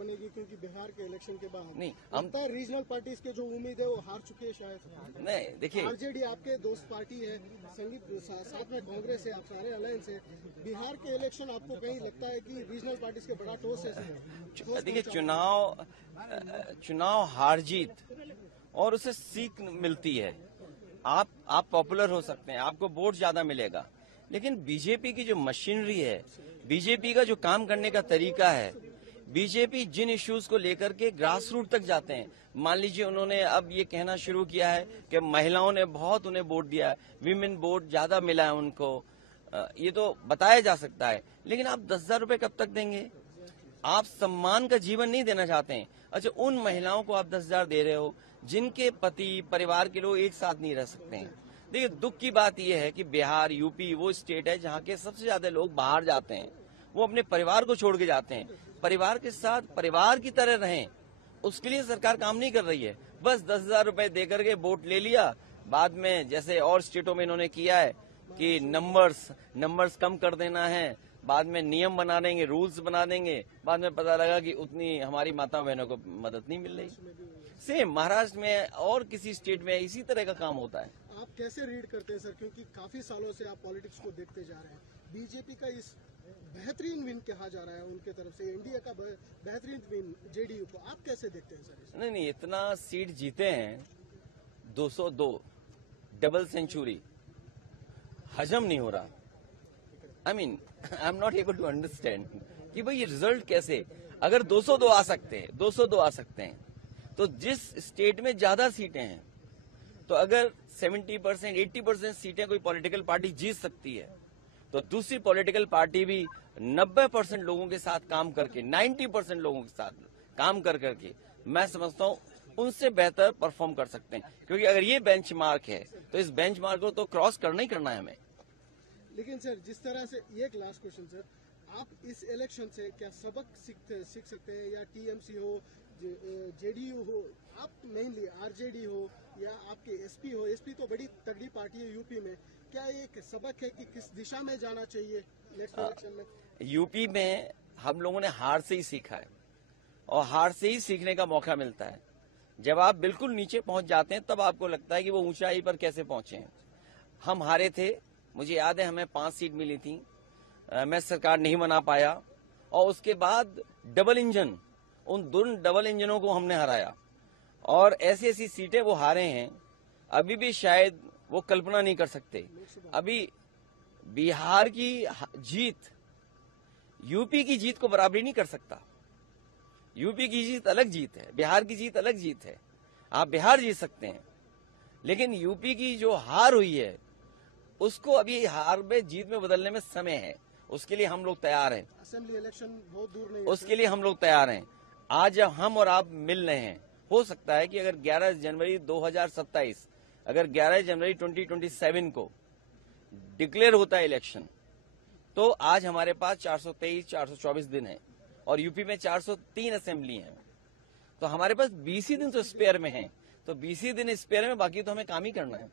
बनेगी, क्योंकि बिहार के इलेक्शन के बाद नहीं लगता है रीजनल पार्टीज के जो उम्मीद है वो हार चुके हैं शायद। नहीं देखिए, आरजेडी आपके दोस्त पार्टी है, संगीत साथ में कांग्रेस है, आप सारे अलायंस है। बिहार के इलेक्शन आपको कहीं लगता है कि रीजनल पार्टीज के बड़ा ठोस है? देखिए चुनाव हार जीत और उसे सीख मिलती है। आप पॉपुलर हो सकते हैं, आपको वोट ज्यादा मिलेगा, लेकिन बीजेपी की जो मशीनरी है, बीजेपी का जो काम करने का तरीका है, बीजेपी जिन इश्यूज को लेकर के ग्रास रूट तक जाते हैं। मान लीजिए उन्होंने अब ये कहना शुरू किया है कि महिलाओं ने बहुत उन्हें वोट दिया है, विमेन वोट ज्यादा मिला है उनको, ये तो बताया जा सकता है, लेकिन आप 10,000 रुपए कब तक देंगे? आप सम्मान का जीवन नहीं देना चाहते हैं। अच्छा, उन महिलाओं को आप 10,000 दे रहे हो जिनके पति परिवार के लोग एक साथ नहीं रह सकते हैं। देखिए दुख की बात यह है कि बिहार यूपी वो स्टेट है जहाँ के सबसे ज्यादा लोग बाहर जाते हैं, वो अपने परिवार को छोड़ के जाते हैं। परिवार के साथ परिवार की तरह रहें, उसके लिए सरकार काम नहीं कर रही है। बस 10,000 रुपए देकर के वोट ले लिया, बाद में जैसे और स्टेटों में इन्होंने किया है कि नंबर्स कम कर देना है, बाद में नियम बना देंगे, रूल्स बना देंगे, बाद में पता लगा कि उतनी हमारी माता बहनों को मदद नहीं मिल रही। सेम महाराष्ट्र में और किसी स्टेट में इसी तरह का काम होता है। आप कैसे रीड करते हैं सर, क्योंकि काफी सालों से आप पॉलिटिक्स को देखते जा रहे हैं, बीजेपी का इस बेहतरीन विन कहा जा रहा है उनके तरफ से, इंडिया का बेहतरीन विन जेडीयू को, आप कैसे देखते हैं सर? नहीं, इतना सीट जीते हैं, 202 डबल सेंचुरी, हजम नहीं हो रहा। I am not able to understand कि भाई ये रिजल्ट कैसे, अगर 202 आ सकते हैं तो जिस स्टेट में ज्यादा सीटें हैं, तो अगर 70% 80% सीटें कोई पॉलिटिकल पार्टी जीत सकती है, तो दूसरी पॉलिटिकल पार्टी भी 90% लोगों के साथ काम करके, 90% लोगों के साथ काम कर करके, मैं समझता हूं उनसे बेहतर परफॉर्म कर सकते हैं। क्योंकि अगर ये बेंचमार्क है तो इस बेंचमार्क को तो क्रॉस करना ही करना है हमें। लेकिन सर जिस तरह से, ये एक लास्ट क्वेश्चन सर, आप इस इलेक्शन से क्या सबक सीख सकते हैं, या टीएमसी हो, जेडीयू हो, आप मेनली आरजेडी हो, या आपके एसपी हो, एसपी तो बड़ी तगड़ी पार्टी है यूपी में, क्या एक सबक है कि किस दिशा में जाना चाहिए नेक्स्ट इलेक्शन में? यूपी में हम लोगों ने हार से ही सीखा है, और हार से ही सीखने का मौका मिलता है। जब आप बिल्कुल नीचे पहुंच जाते हैं तब आपको लगता है कि वो ऊंचाई पर कैसे पहुंचे हैं। हम हारे थे, मुझे याद है हमें 5 सीट मिली थी, मैं सरकार नहीं बना पाया, और उसके बाद डबल इंजन, उन दोनों डबल इंजनों को हमने हराया, और ऐसी ऐसी सीटें वो हारे हैं अभी भी शायद वो कल्पना नहीं कर सकते। अभी बिहार की जीत यूपी की जीत को बराबरी नहीं कर सकता। यूपी की जीत अलग जीत है, बिहार की जीत अलग जीत है। आप बिहार जीत सकते हैं, लेकिन यूपी की जो हार हुई है उसको अभी हार में जीत में बदलने में समय है। उसके लिए हम लोग तैयार हैं। असेंबली इलेक्शन बहुत दूर नहीं है, उसके लिए हम लोग तैयार हैं। आज जब हम और आप मिल रहे हैं, हो सकता है कि अगर 11 जनवरी 2027, अगर 11 जनवरी 2027 को डिक्लेयर होता है इलेक्शन, तो आज हमारे पास 423-424 दिन है, और यूपी में 403 असेंबली हैं, तो हमारे पास 20 ही दिन तो स्पेयर में है। तो 20 ही दिन स्पेयर में, बाकी तो हमें काम ही करना है।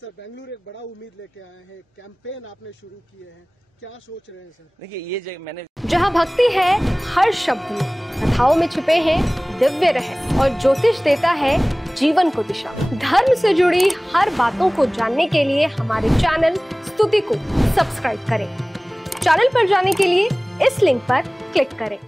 सर बेंगलुरु एक बड़ा उम्मीद लेके आए हैं, कैंपेन आपने शुरू किए हैं, क्या सोच रहे हैं सर? देखिए ये जगह मैंने, जहाँ भक्ति है हर शब्द में, कथाओं में छिपे हैं दिव्य रहस्य, और ज्योतिष देता है जीवन को दिशा। धर्म से जुड़ी हर बातों को जानने के लिए हमारे चैनल स्तुति को सब्सक्राइब करें। चैनल पर जाने के लिए इस लिंक पर क्लिक करें।